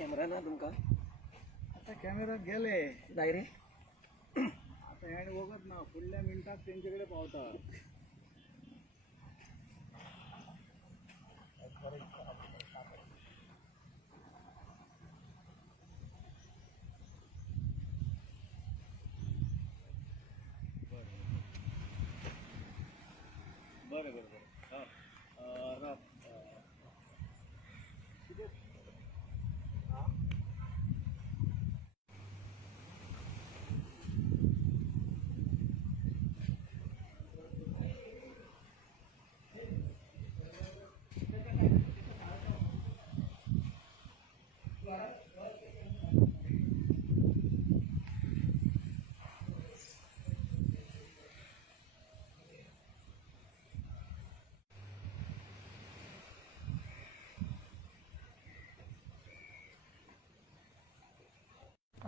Camera ना तुमका आता कॅमेरा गेले डायरेक्ट आता ह्याने बघत ना पुढल्या मिनिटात त्यांच्याकडे पावतात. बरं बरं बरं हां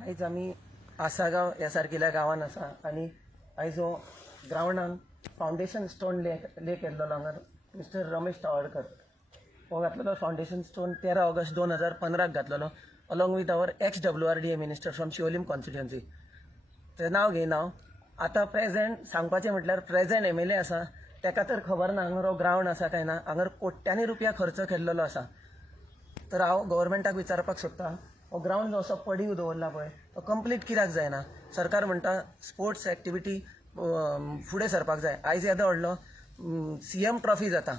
आयज आमी आसागांव ह्या सारकिल्या गांवांत आसा आनी आयज हो ग्रावंडान फावंडेशन स्टोन ले केल्लो हांगा मिस्टर रमेश तावडकर हो घातलेलो फावंडेशन स्टोन 13 ऑगस्ट 2015 घातलेलो along with our XWRDA minister from Siolim constituency. ते नाव घेयना हांव. आतां प्रेझेंट सांगपाचें म्हटल्यार प्रेझेंट MLA आसा ताका तर खबर ना हांगर हो ग्रावंड आसा काय ना. हांगर कोट्यांनी रुपया खर्च केल्लो आसा. तर हांव गव्हर्मेंटाक विचारपाक सोदतां हो ग्रावंड जो असो पडीव दवरला पळय तो कंप्लीट कित्याक जायना. सरकार म्हणटा स्पोर्ट्स एक्टिविटी फुडें सरपाक जाय. आयज येदो व्हडलो CM ट्रॉफी जाता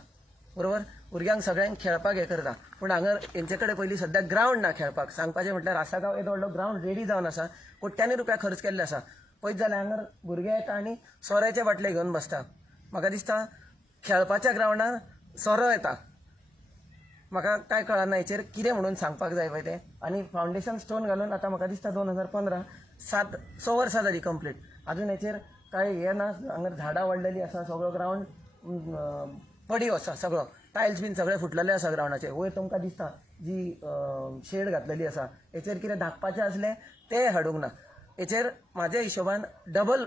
बरोबर, भुरग्यांक सगळ्यांक खेळपाक हें करता, पूण हांगर हेंचे कडेन पयलीं सद्याक ग्रावंड ना खेळपाक. सांगपाचें म्हटल्यार आसागांव येदो व्हडलो ग्रावंड रेडी जावन आसा, कोट्यांनी रुपया खर्च केल्ले आसा. पळयत जाल्यार हांगर भुरगे येता आनी सोऱ्याचे बाटले घेवन बसता. म्हाका दिसता खेळपाच्या ग्रावंडार सोरो येता. म्हाका काय कळना हेचेर कितें म्हणून सांगपाक जाय पळय तें. आनी फावंडेशन स्टोन घालून आतां म्हाका दिसता 2015 6 वर्सां जाली कंप्लीट. अजून हेचेर काय हें ना. हांगर झाडां वाडलेलीं आसा, सगळो ग्रावंड पडीव आसा, सगळो टायल्स बीन सगळे फुटलेले आसा ग्रावंडाचे. वयर तुमकां दिसता जी शेड घातलेली आसा हेचेर कितें धाकपाचें आसलें तें हाडूंक ना. हेचेर म्हाज्या हिशोबान डबल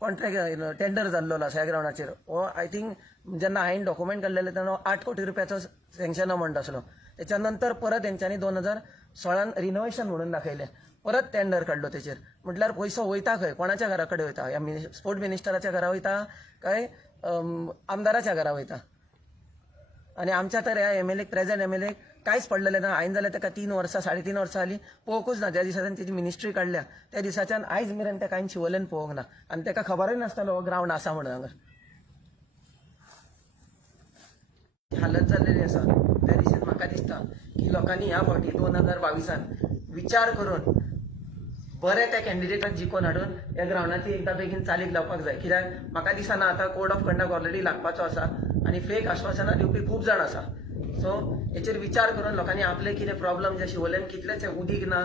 कॉन्ट्रॅक्ट टेंडर जाल्लो आसा ह्या ग्रावंडाचेर. हो आय थिंक जेन्ना हांवें डॉक्युमेंट काडलेले तेन्ना 8 कोटी रुपयाचो सँक्शन अमावंट आसलो. त्याच्या नंतर परत तेंच्यांनी 2016 रिनोव्हेशन म्हणून दाखयलें, परत टेंडर काडलो तेचेर. म्हटल्यार पयसो वयता खंय, कोणाच्या घरा कडेन वयता? ह्या स्पोर्ट मिनिस्टराच्या घरा वयता काय आमदाराच्या घरा वयता? आनी आमच्या तर ह्या MLA प्रेझेंट MLA कांयच पडलेलें ना. हांवें जाल्यार ताका 3 वर्सां 3.5 वर्सां जालीं पळोवंकूच ना. ज्या दिसाच्यान तेजी मिनिस्ट्री काडल्या त्या दिसाच्यान आयज मेरेन ताका हांवें शिवोलेन पळोवंक ना. आनी ताका खबरूय नासतालो हो ग्रावंड आसा म्हणून हांगर. हालत जाल्लेली आसा. त्या दिशेन म्हाका दिसता की लोकांनी ह्या फावटी 2022 विचार करून बरे त्या कॅन्डिडेटाक जिखोवन हाडून ह्या ग्रावंडाची एकदां बेगीन चालीक लावपाक जाय. कित्याक म्हाका दिसना आतां कोड ऑफ कंडक्ट ऑलरेडी लागपाचो आसा आनी फेक आश्वासनां दिवपी खूब जाण आसा. सो हेचेर विचार करून लोकांनी आपले कितें प्रॉब्लम जे शिवोलेन कितलेच उदीक ना,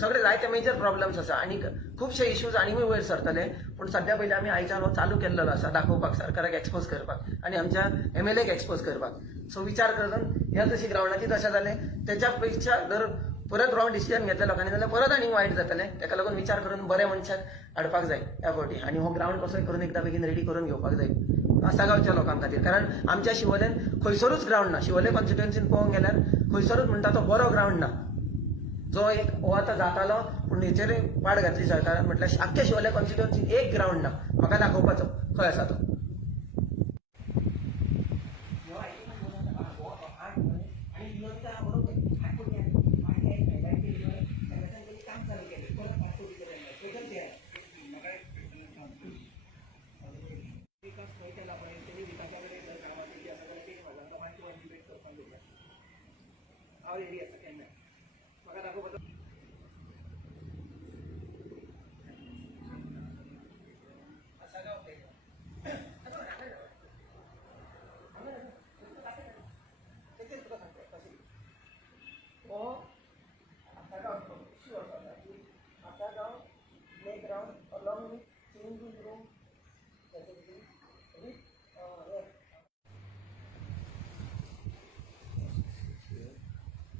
सगळे जायते मेजर प्रॉब्लम्स आसा आनी खुबशे इश्यूज आनीकूय वयर सरतले. पूण सद्या पयलीं आमी आयच्यान हो चालू केल्लो आसा दाखोवपाक, सरकाराक एक्सपोज करपाक आनी आमच्या MLAक एक्सपोज करपाक. सो विचार करून ह्या जशी ग्रावंडाची दशा जाले त्याच्या पेक्षा जर परत रॉंग डिसिजन घेतले लोकांनी जाल्यार परत आनीक वायट जातले. ताका लागून विचार करून बरे मनशाक हाडपाक जाय ह्या फावटी. आनी हो ग्रावंड कसोय करून एकदां बेगीन रेडी करून घेवपाक जाय आसागांवच्या लोकां खातीर. कारण आमच्या शिवोलेन खंयसरूच ग्रावंड ना. शिवोले कॉन्स्टिट्युएन्सीन पळोवंक गेल्यार खंयसरूच म्हणटा तो बरो ग्रावंड ना. जो एक हो आतां जातालो पूण हेचेरूय वाड घातली सरकारान. म्हटल्यार आख्ख्या शिवोले कॉन्स्टिट्युएन्सीन एक ग्रावंड ना. म्हाका दाखोवपाचो खंय आसा तो.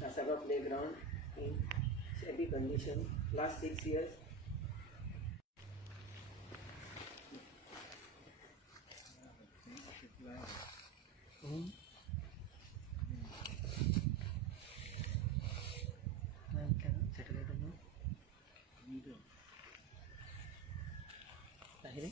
Asagaw playground in shabby condition last 6 years. आहे